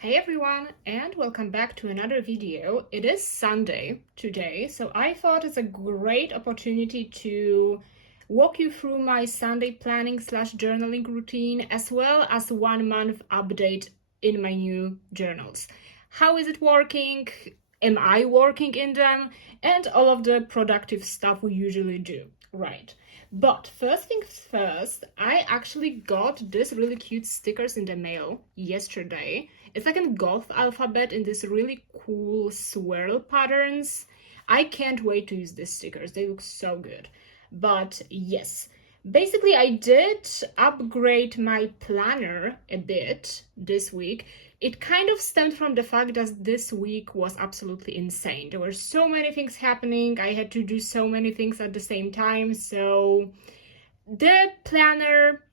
Hey everyone, and welcome back to another video. It is Sunday today, so I thought it's a great opportunity to walk you through my Sunday planning / journaling routine, as well as 1 month update in my new journals. How is it working? Am I working in them? And all of the productive stuff we usually do, right? But first things first, I actually got this really cute stickers in the mail yesterday. It's like a goth alphabet in this really cool swirl patterns. I can't wait to use these stickers. They look so good. But yes, basically I did upgrade my planner a bit this week. It kind of stemmed from the fact that this week was absolutely insane. There were so many things happening. I had to do so many things at the same time. So the planner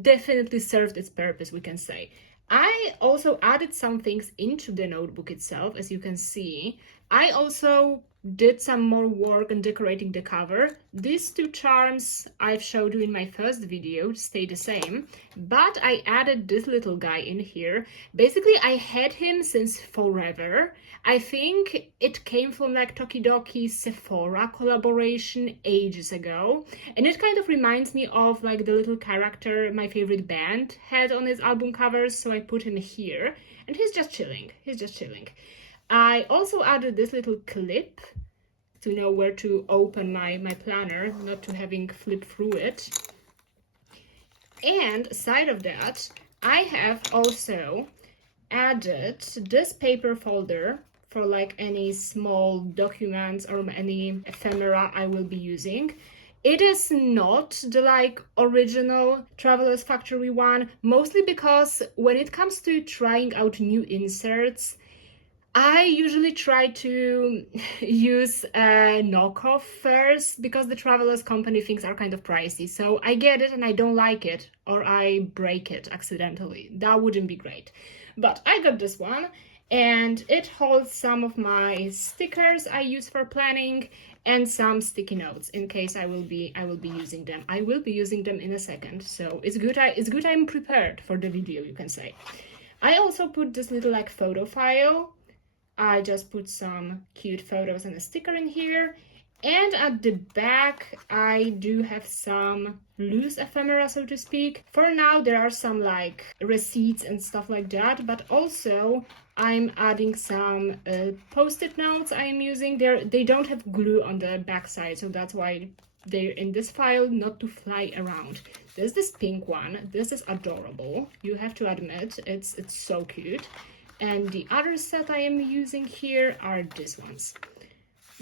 definitely served its purpose, we can say. I also added some things into the notebook itself, as you can see. I also did some more work on decorating the cover. These two charms I've showed you in my first video stay the same, but I added this little guy in here. Basically, I had him since forever. I think it came from like Tokidoki's Sephora collaboration ages ago, and it kind of reminds me of like the little character my favorite band had on its album covers, so I put him here, and he's just chilling. I also added this little clip to know where to open my planner, not to having flip through it. And aside of that, I have also added this paper folder for like any small documents or any ephemera I will be using. It is not the like original Traveler's Factory one, mostly because when it comes to trying out new inserts, I usually try to use a knockoff first because the Travelers company things are kind of pricey. So I get it and I don't like it, or I break it accidentally. That wouldn't be great. But I got this one, and it holds some of my stickers I use for planning and some sticky notes in case I will be using them. I will be using them in a second, so it's good I'm prepared for the video, you can say. I also put this little like photo file. I just put some cute photos and a sticker in here. And at the back, I do have some loose ephemera, so to speak. For now, there are some like receipts and stuff like that, but also I'm adding some post-it notes I am using. They don't have glue on the back side, so that's why they're in this file, not to fly around. There's this pink one. This is adorable. You have to admit, it's so cute. And the other set I am using here are these ones.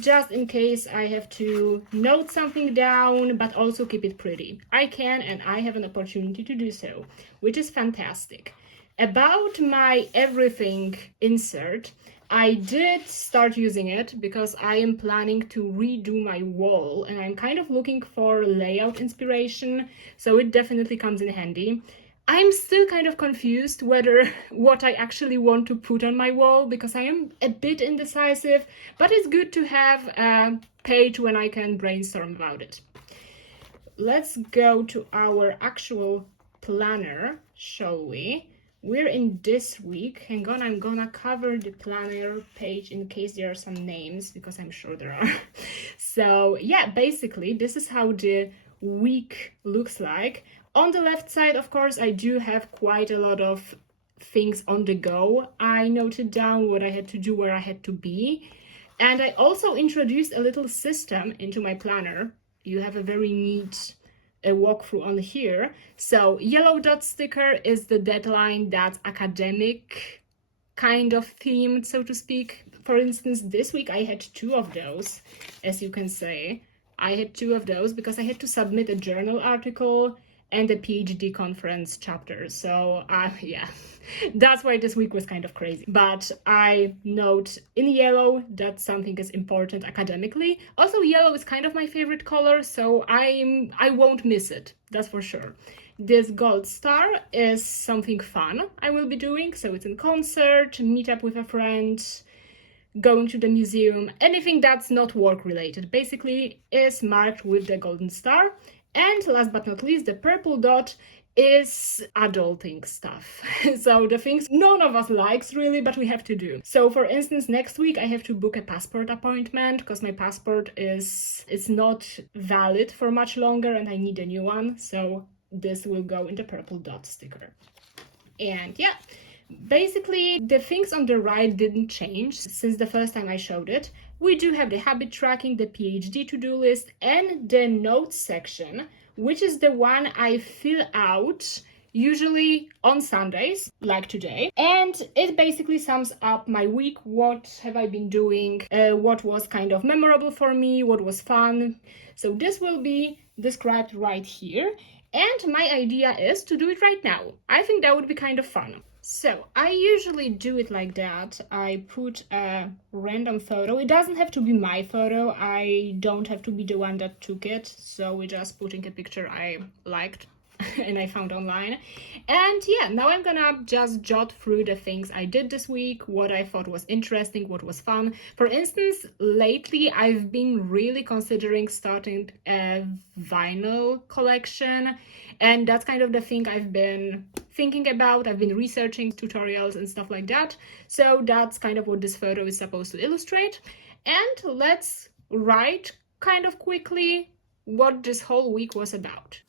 Just in case I have to note something down, but also keep it pretty. I can, and I have an opportunity to do so, which is fantastic. About my everything insert, I did start using it because I am planning to redo my wall, and I'm kind of looking for layout inspiration, so it definitely comes in handy. I'm still kind of confused whether what I actually want to put on my wall, because I am a bit indecisive, but it's good to have a page when I can brainstorm about it. Let's go to our actual planner, shall we? We're in this week. Hang on, I'm gonna cover the planner page in case there are some names, because I'm sure there are. So yeah, basically, this is how the week looks like. On the left side, of course, I do have quite a lot of things on the go. I noted down what I had to do, where I had to be. And I also introduced a little system into my planner. You have a very neat walkthrough on here. So yellow dot sticker is the deadline that's academic kind of themed, so to speak. For instance, this week I had 2 of those, as you can say. I had 2 of those because I had to submit a journal article and a PhD conference chapter. So yeah, that's why this week was kind of crazy. But I note in yellow that something is important academically. Also, yellow is kind of my favorite color, so I won't miss it, that's for sure. This gold star is something fun I will be doing. So it's in concert, meet up with a friend, going to the museum, anything that's not work related basically is marked with the golden star. And last but not least, the purple dot is adulting stuff. So the things none of us likes really, but we have to do. So for instance, next week I have to book a passport appointment because my passport it's not valid for much longer and I need a new one. So this will go in the purple dot sticker. And yeah, basically the things on the right didn't change since the first time I showed it. We do have the habit tracking, the PhD to-do list, and the notes section, which is the one I fill out usually on Sundays, like today. And it basically sums up my week. What have I been doing? What was kind of memorable for me? What was fun? So this will be described right here. And my idea is to do it right now. I think that would be kind of fun. So I usually do it like that. I put a random photo. It doesn't have to be my photo. I don't have to be the one that took it. So we're just putting a picture I liked and I found online. And yeah, now I'm gonna just jot through the things I did this week, what I thought was interesting, what was fun. For instance, lately I've been really considering starting a vinyl collection, and that's kind of the thing I've been thinking about. I've been researching tutorials and stuff like that. So that's kind of what this photo is supposed to illustrate. And let's write kind of quickly what this whole week was about.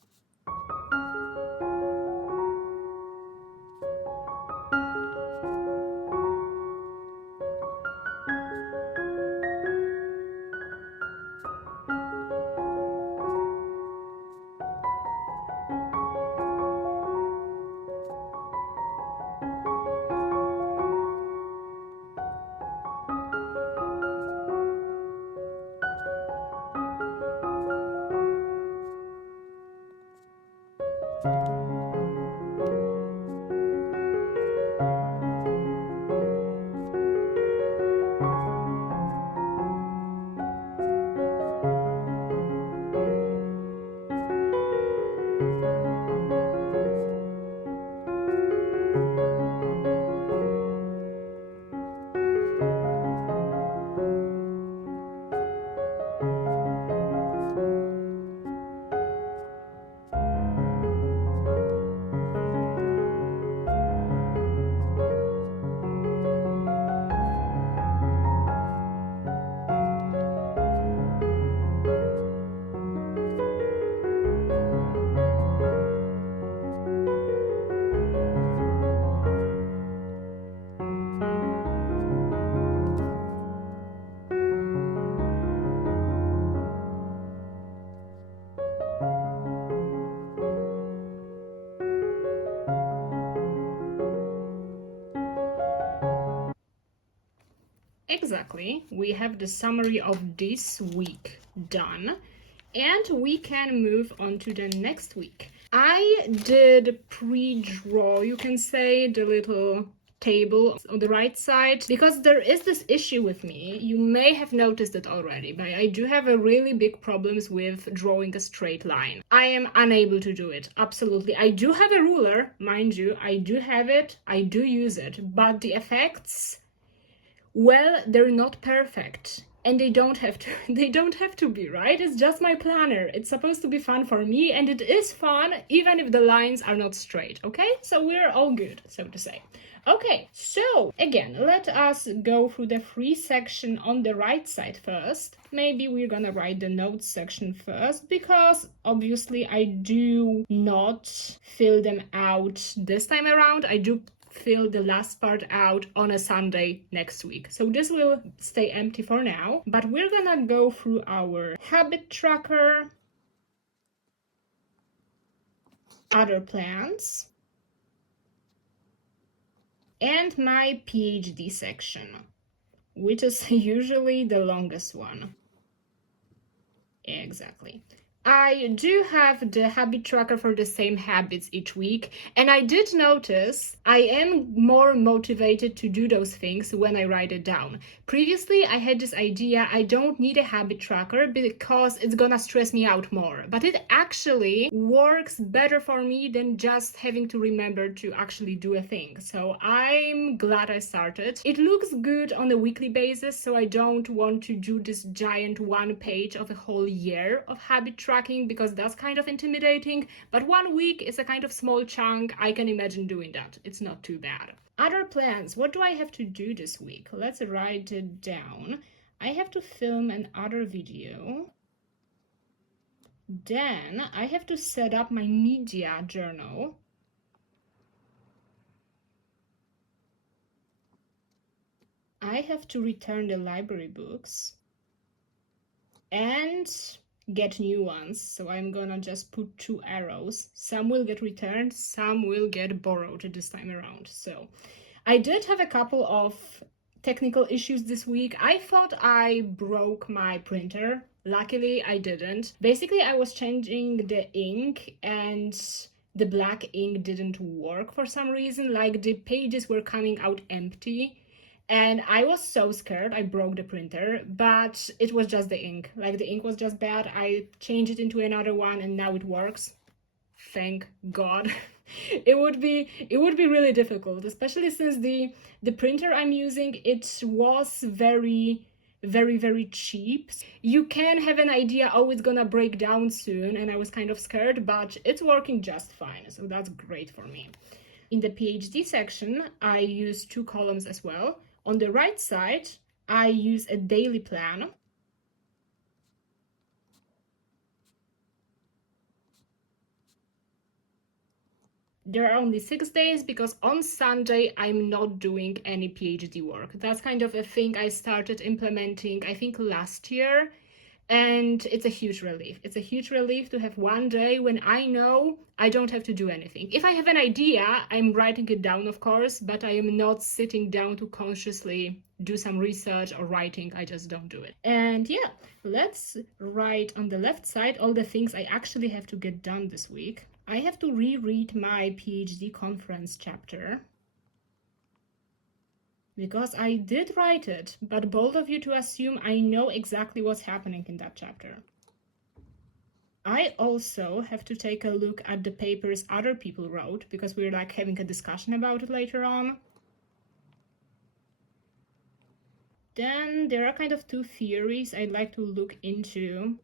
Exactly, we have the summary of this week done, and we can move on to the next week. I did pre-draw, you can say, the little table on the right side, because there is this issue with me. You may have noticed it already, but I do have a really big problems with drawing a straight line. I am unable to do it, absolutely. I do have a ruler, mind you, I do have it, I do use it, but the effects, well, they're not perfect. And they don't have to be, right? It's just my planner. It's supposed to be fun for me, and it is fun even if the lines are not straight, okay? So we're all good, so to say. Okay, so again, let us go through the free section on the right side first. Maybe we're gonna write the notes section first, because obviously I do not fill them out this time around. I do fill the last part out on a Sunday next week. So this will stay empty for now, but we're gonna go through our habit tracker, other plans, and my PhD section, which is usually the longest one. Exactly. I do have the habit tracker for the same habits each week, and I did notice I am more motivated to do those things when I write it down. Previously, I had this idea I don't need a habit tracker because it's gonna stress me out more, but it actually works better for me than just having to remember to actually do a thing. So I'm glad I started. It looks good on a weekly basis, so I don't want to do this giant one page of a whole year of habit tracker. tracking because that's kind of intimidating, but 1 week is a kind of small chunk. I can imagine doing that. It's not too bad. Other plans. What do I have to do this week? Let's write it down. I have to film another video. Then I have to set up my media journal. I have to return the library books and get new ones. So I'm gonna just put 2 arrows. Some will get returned, some will get borrowed this time around. So I did have a couple of technical issues this week. I thought I broke my printer. Luckily, I didn't. Basically, I was changing the ink and the black ink didn't work for some reason. Like the pages were coming out empty. And I was so scared I broke the printer, but it was just the ink. Like the ink was just bad. I changed it into another one and now it works. Thank God. It would be really difficult, especially since the printer I'm using, it was very cheap. You can have an idea, oh, it's gonna break down soon, and I was kind of scared, but it's working just fine, so that's great for me. In the PhD section, I use 2 columns as well. On the right side, I use a daily plan. There are only 6 days because on Sunday I'm not doing any PhD work. That's kind of a thing I started implementing, I think, last year. And it's a huge relief. It's a huge relief to have 1 day when I know I don't have to do anything. If I have an idea, I'm writing it down, of course, but I am not sitting down to consciously do some research or writing. I just don't do it. And yeah, let's write on the left side all the things I actually have to get done this week. I have to reread my PhD conference chapter, because I did write it, but bold of you to assume I know exactly what's happening in that chapter. I also have to take a look at the papers other people wrote, because we're like having a discussion about it later on. Then there are kind of 2 theories I'd like to look into.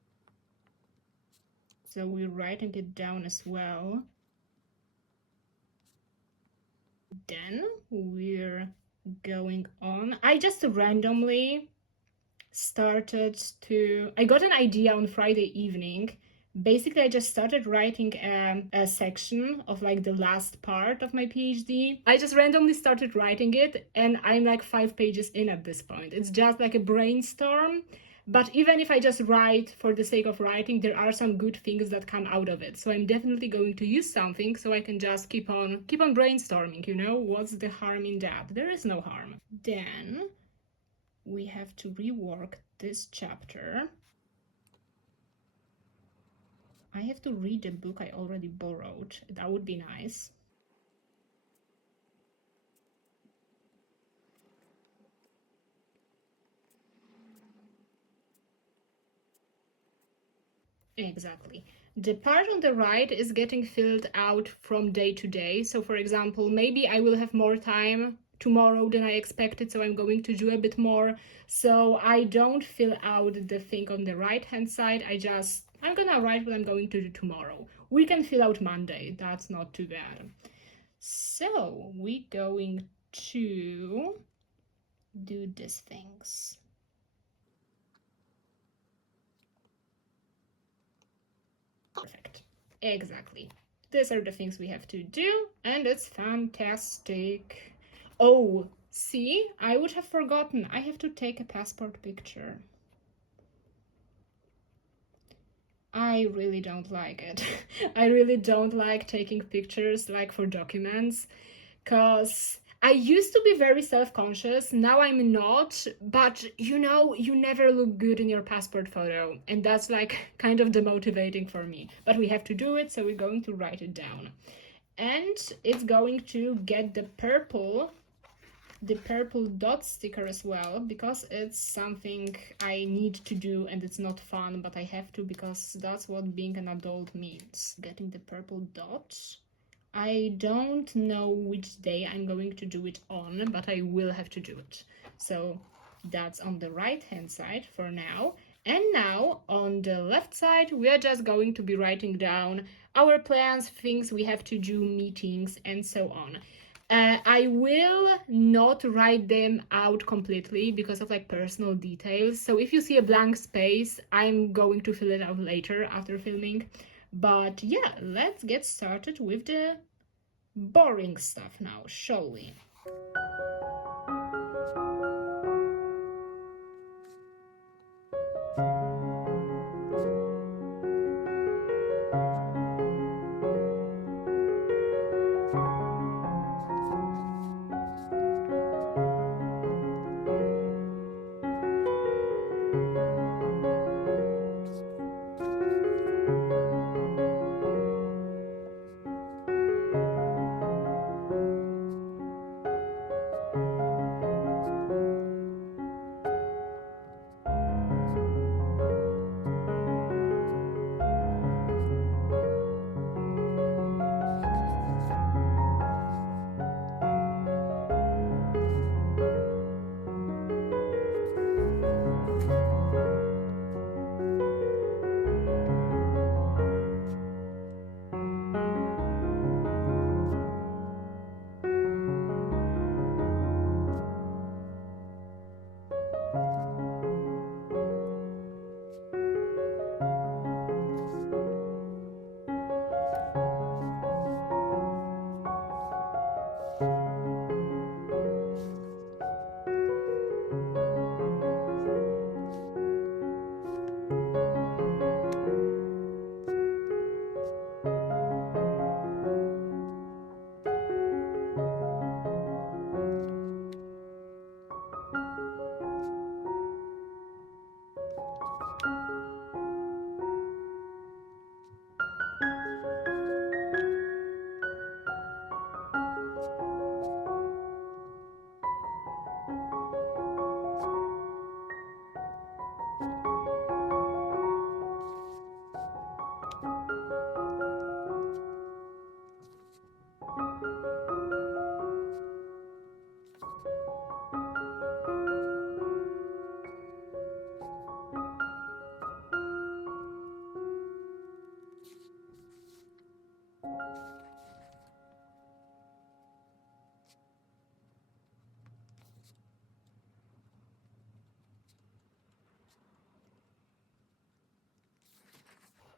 So we're writing it down as well. Then we're going on. I just randomly started to, I got an idea on Friday evening. Basically, I just started writing a section of like the last part of my PhD. I just randomly started writing it and I'm like 5 pages in at this point. It's just like a brainstorm. But even if I just write for the sake of writing, there are some good things that come out of it. So I'm definitely going to use something so I can just keep on brainstorming, you know? What's the harm in that? There is no harm. Then we have to rework this chapter. I have to read the book I already borrowed. That would be nice. Exactly. The part on the right is getting filled out from day to day. So for example, maybe I will have more time tomorrow than I expected, so I'm going to do a bit more. So I don't fill out the thing on the right hand side. I'm gonna write what I'm going to do tomorrow. We can fill out Monday, that's not too bad. So we're going to do these things. Perfect. Exactly. These are the things we have to do, and it's fantastic. Oh, see, I would have forgotten. I have to take a passport picture. I really don't like it. I really don't like taking pictures like for documents, because I used to be very self-conscious, now I'm not, but you know, you never look good in your passport photo, and that's like kind of demotivating for me. But we have to do it, so we're going to write it down. And it's going to get the purple dot sticker as well, because it's something I need to do and it's not fun, but I have to because that's what being an adult means. Getting the purple dot. I don't know which day I'm going to do it on, but I will have to do it. So that's on the right hand side for now. And now on the left side, we are just going to be writing down our plans, things we have to do, meetings, and so on. I will not write them out completely because of like personal details. So if you see a blank space, I'm going to fill it out later after filming. But yeah, let's get started with the boring stuff now, shall we?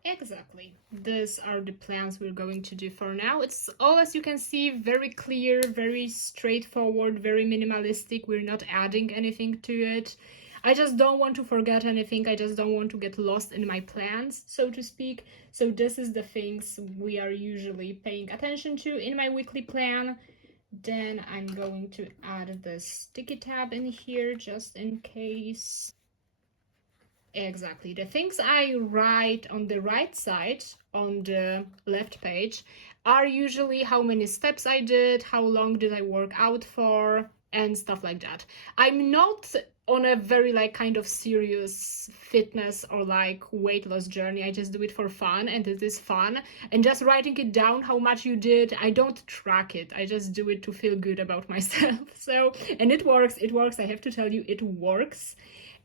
Exactly. These are the plans we're going to do for now. It's all, as you can see, very clear, very straightforward, very minimalistic. We're not adding anything to it. I just don't want to forget anything. I just don't want to get lost in my plans, so to speak. So this is the things we are usually paying attention to in my weekly plan. Then I'm going to add the sticky tab in here just in case. Exactly. The things I write on the right side, on the left page, are usually how many steps I did, how long did I work out for, and stuff like that. I'm not on a very like kind of serious fitness or like weight loss journey. I just do it for fun, and it is fun. And just writing it down how much you did, I don't track it. I just do it to feel good about myself. So, and it works. It works. I have to tell you, it works.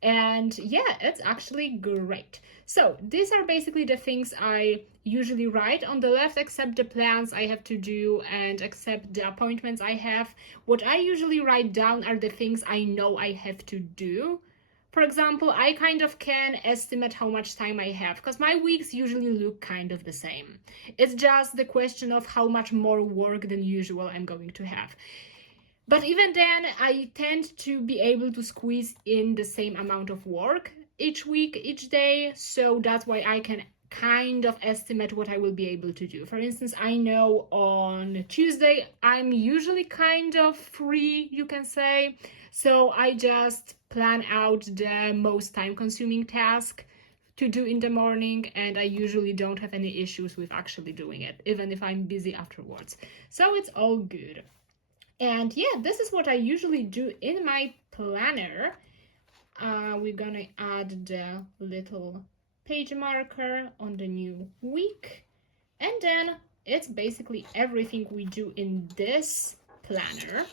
And yeah, it's actually great. So these are basically the things I usually write on the left, except the plans I have to do and except the appointments I have. What I usually write down are the things I know I have to do. For example, I kind of can estimate how much time I have because my weeks usually look kind of the same. It's just the question of how much more work than usual I'm going to have. But even then, I tend to be able to squeeze in the same amount of work each week, each day. So that's why I can kind of estimate what I will be able to do. For instance, I know on Tuesday, I'm usually kind of free, you can say. So I just plan out the most time-consuming task to do in the morning, and I usually don't have any issues with actually doing it, even if I'm busy afterwards. So it's all good. And yeah, this is what I usually do in my planner. We're gonna add the little page marker on the new week. And then it's basically everything we do in this planner.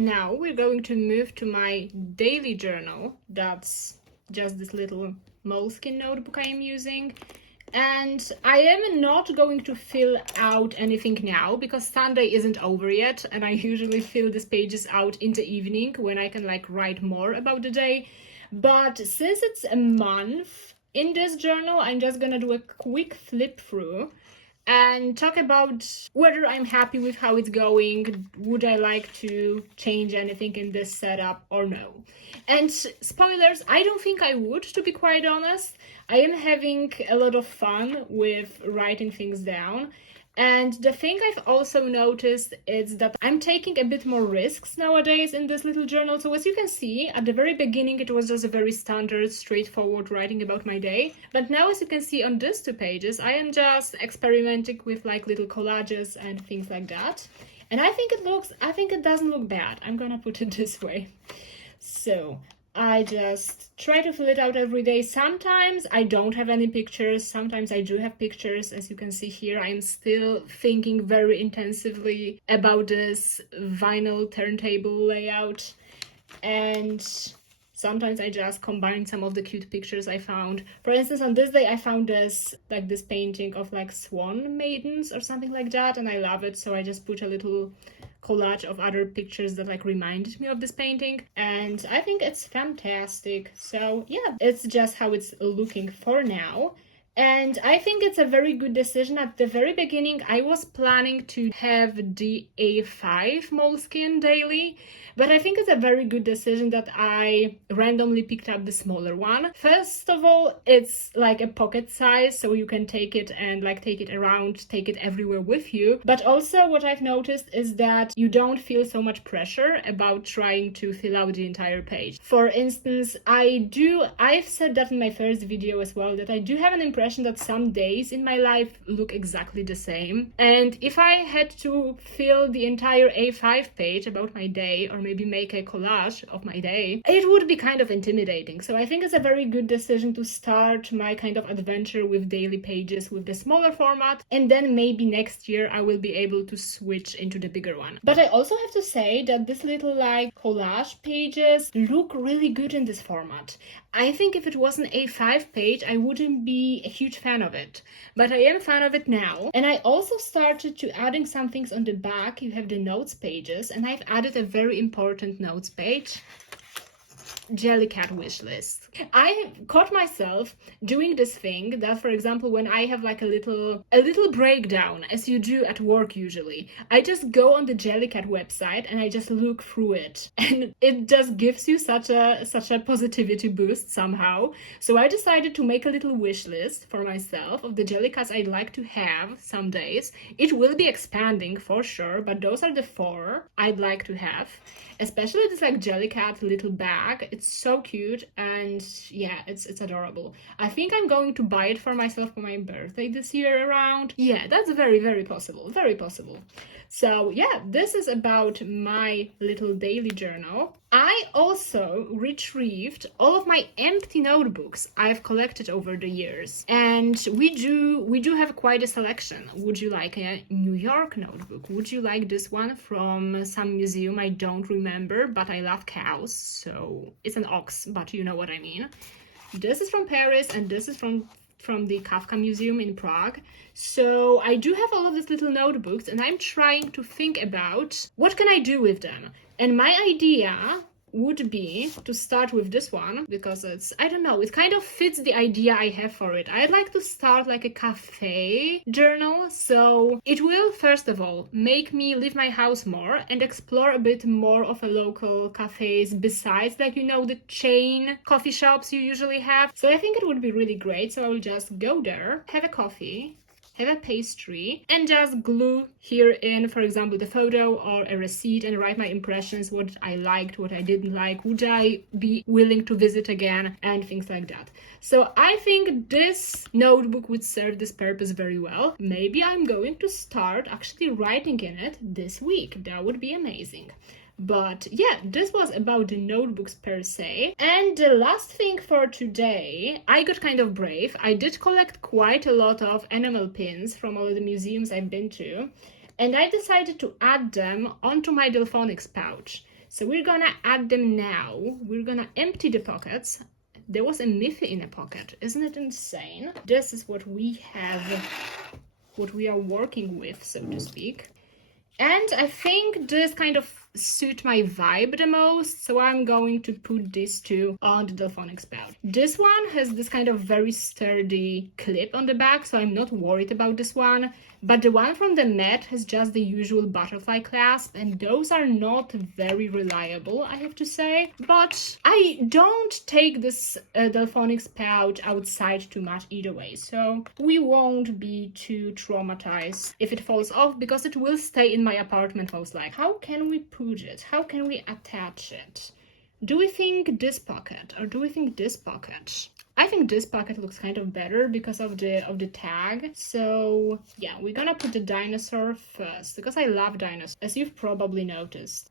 Now we're going to move to my daily journal. That's just this little moleskine notebook I am using. And I am not going to fill out anything now because Sunday isn't over yet, and I usually fill these pages out in the evening when I can like write more about the day. But since it's a month in this journal, I'm just gonna do a quick flip through and talk about whether I'm happy with how it's going, would I like to change anything in this setup or no. And spoilers, I don't think I would, to be quite honest. I am having a lot of fun with writing things down. And the thing I've also noticed is that I'm taking a bit more risks nowadays in this little journal. So as you can see, at the very beginning, it was just a very standard, straightforward writing about my day. But now, as you can see on these 2 pages, I am just experimenting with like little collages and things like that. And I think it doesn't look bad. I'm gonna put it this way. So I just try to fill it out every day. Sometimes I don't have any pictures, sometimes I do have pictures. As you can see here, I'm still thinking very intensively about this vinyl turntable layout, and sometimes I just combine some of the cute pictures I found. For instance, on this day I found this painting of like swan maidens or something like that, and I love it, so I just put a little collage of other pictures that like reminded me of this painting, and I think it's fantastic. So yeah, it's just how it's looking for now. And I think it's a very good decision. At the very beginning, I was planning to have the A5 moleskine daily, but I think it's a very good decision that I randomly picked up the smaller one. First of all, it's like a pocket size, so you can take it and like take it around, take it everywhere with you. But also what I've noticed is that you don't feel so much pressure about trying to fill out the entire page. For instance, I've said that in my first video as well, that I do have an impression that some days in my life look exactly the same. And if I had to fill the entire A5 page about my day, or maybe make a collage of my day, it would be kind of intimidating. So I think it's a very good decision to start my kind of adventure with daily pages with the smaller format, and then maybe next year I will be able to switch into the bigger one. But I also have to say that this little like collage pages look really good in this format. I think if it was an A5 page, I wouldn't be a huge fan of it, but I am a fan of it now. And I also started to adding some things on the back. You have the notes pages, and I've added a very important notes page. Jellycat wish list. I caught myself doing this thing that, for example, when I have like a little breakdown, as you do at work usually, I just go on the Jellycat website and I just look through it, and it just gives you such a positivity boost somehow. So I decided to make a little wish list for myself of the Jellycats I'd like to have some days. It will be expanding for sure, but those are the 4 I'd like to have. Especially this like Jellycat little bag. It's so cute, and yeah, it's adorable. I think I'm going to buy it for myself for my birthday this year around. Yeah, that's very, very possible. Very possible. So yeah, this is about my little daily journal. I also retrieved all of my empty notebooks I've collected over the years, and we do have quite a selection. Would you like a New York notebook? Would you like this one from some museum I don't remember, but I love cows, so it's an ox, but you know what I mean. This is from Paris, and this is from the Kafka Museum in Prague. So I do have all of these little notebooks, and I'm trying to think about what can I do with them. And my idea would be to start with this one, because it's, I don't know, it kind of fits the idea I have for it. I'd like to start like a cafe journal, so it will first of all make me leave my house more and explore a bit more of a local cafes besides like, you know, the chain coffee shops you usually have. So I think it would be really great. So I will just go there, have a coffee, have a pastry, and just glue here in, for example, the photo or a receipt, and write my impressions, what I liked, what I didn't like, would I be willing to visit again, and things like that. So I think this notebook would serve this purpose very well. Maybe I'm going to start actually writing in it this week. That would be amazing. But yeah, this was about the notebooks per se. And the last thing for today, I got kind of brave. I did collect quite a lot of enamel pins from all the museums I've been to, and I decided to add them onto my Delphonics pouch. So we're gonna add them now. We're gonna empty the pockets. There was a Miffy in a pocket. Isn't it insane? This is what we have, what we are working with, so to speak. And I think this kind of suit my vibe the most, so I'm going to put these two on the Delphonic spout. This one has this kind of very sturdy clip on the back, so I'm not worried about this one. But the one from the Met has just the usual butterfly clasp, and those are not very reliable, I have to say. But I don't take this Delphonic spout outside too much either way, so we won't be too traumatized if it falls off, because it will stay in my apartment most likely. How can we put it? How can we attach it? Do we think this pocket or do we think this pocket? I think this pocket looks kind of better because of the tag. So yeah, we're gonna put the dinosaur first because I love dinosaurs, as you've probably noticed.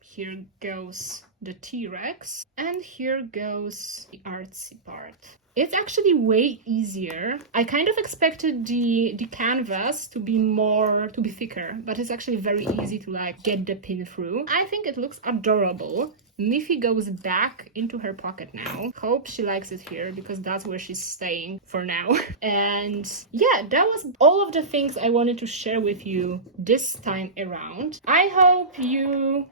Here goes the T-Rex, and here goes the artsy part. It's actually way easier. I kind of expected the canvas to be thicker, but it's actually very easy to like get the pin through. I think it looks adorable. Miffy goes back into her pocket now. Hope she likes it here because that's where she's staying for now. And yeah, that was all of the things I wanted to share with you this time around. I hope you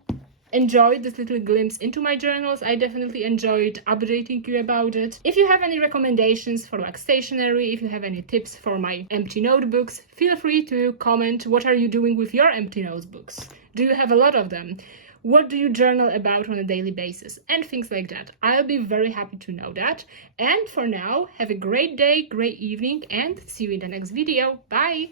enjoyed this little glimpse into my journals. I definitely enjoyed updating you about it. If you have any recommendations for like stationery, if you have any tips for my empty notebooks, feel free to comment. What are you doing with your empty notebooks? Do you have a lot of them? What do you journal about on a daily basis? And things like that. I'll be very happy to know that. And for now, have a great day, great evening, and see you in the next video. Bye!